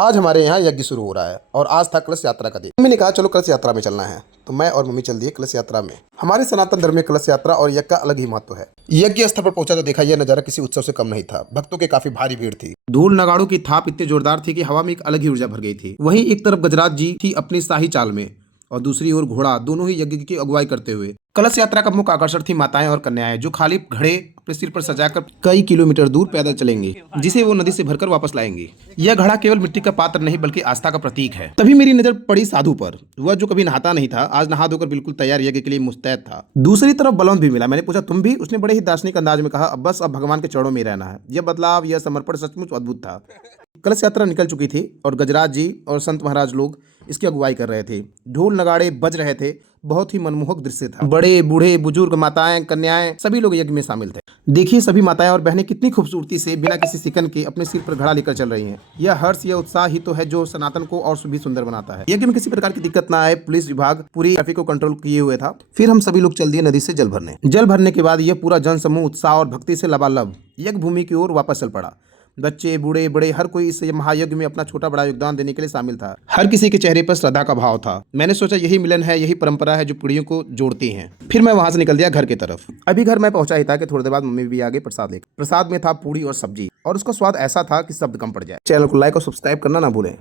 आज हमारे यहाँ यज्ञ शुरू हो रहा है और आज था कलश यात्रा का दिन। मम्मी ने कहा चलो कलश यात्रा में चलना है, तो मैं और मम्मी चल दिए कलश यात्रा में। हमारे सनातन धर्म में कलश यात्रा और यज्ञ का अलग ही महत्व है। यज्ञ स्थल पर पहुंचा तो देखा यह नजारा किसी उत्सव से कम नहीं था। भक्तों की काफी भारी भीड़ थी। धूल नगाड़ों की थाप इतनी जोरदार थी कि हवा में एक अलग ही ऊर्जा भर गई थी। वहीं एक तरफ गजराज जी थी अपनी शाही चाल में और दूसरी ओर घोड़ा, दोनों ही यज्ञ की अगुवाई करते हुए। कलश यात्रा का मुख्य आकर्षण थी माताएं और कन्याएं, जो खाली घड़े अपने सिर पर सजाकर कई किलोमीटर दूर पैदल चलेंगी, जिसे वो नदी से भरकर वापस लाएंगी। यह घड़ा केवल मिट्टी का पात्र नहीं बल्कि आस्था का प्रतीक है। तभी मेरी नजर पड़ी साधु पर। वह जो कभी नहाता नहीं था, आज नहा धोकर बिल्कुल तैयार यज्ञ के लिए मुस्तैद था। दूसरी तरफ बलवंत भी मिला। मैंने पूछा तुम भी? उसने बड़े ही दार्शनिक अंदाज में कहा अब बस अब भगवान के चरणों में रहना है। यह बदलाव, यह समर्पण सचमुच अद्भुत था। कलश यात्रा निकल चुकी थी और गजराज जी और संत महाराज लोग इसकी अगुवाई कर रहे थे। ढोल नगाड़े बज रहे थे। बहुत ही मनमोहक दृश्य था। बड़े बूढ़े बुजुर्ग, माताएं, कन्याएं, सभी लोग यज्ञ में शामिल थे। देखिए सभी माताएं और बहनें कितनी खूबसूरती से बिना किसी सिकन के अपने सिर पर घड़ा लेकर चल रही हैं। यह हर्ष, यह उत्साह ही तो है जो सनातन को और भी सुंदर बनाता है। यज्ञ में किसी प्रकार की दिक्कत ना आए, पुलिस विभाग पूरी ट्रैफिक को कंट्रोल किए हुए था। फिर हम सभी लोग चल दिए नदी से जल भरने। जल भरने के बाद यह पूरा जन समूह उत्साह और भक्ति से लबालब यज्ञ भूमि की ओर वापस चल पड़ा। बच्चे, बूढ़े, बड़े, हर कोई इस महायज्ञ में अपना छोटा बड़ा योगदान देने के लिए शामिल था। हर किसी के चेहरे पर श्रद्धा का भाव था। मैंने सोचा यही मिलन है, यही परंपरा है जो पीढ़ियों को जोड़ती है। फिर मैं वहां से निकल दिया घर की तरफ। अभी घर मैं पहुंचा ही था कि थोड़ी देर बाद मम्मी भी आ गई प्रसाद लेकर। प्रसाद में था पूड़ी और सब्जी और उसका स्वाद ऐसा था कि शब्द कम पड़ जाए। चैनल को लाइक और सब्सक्राइब करना ना भूलें।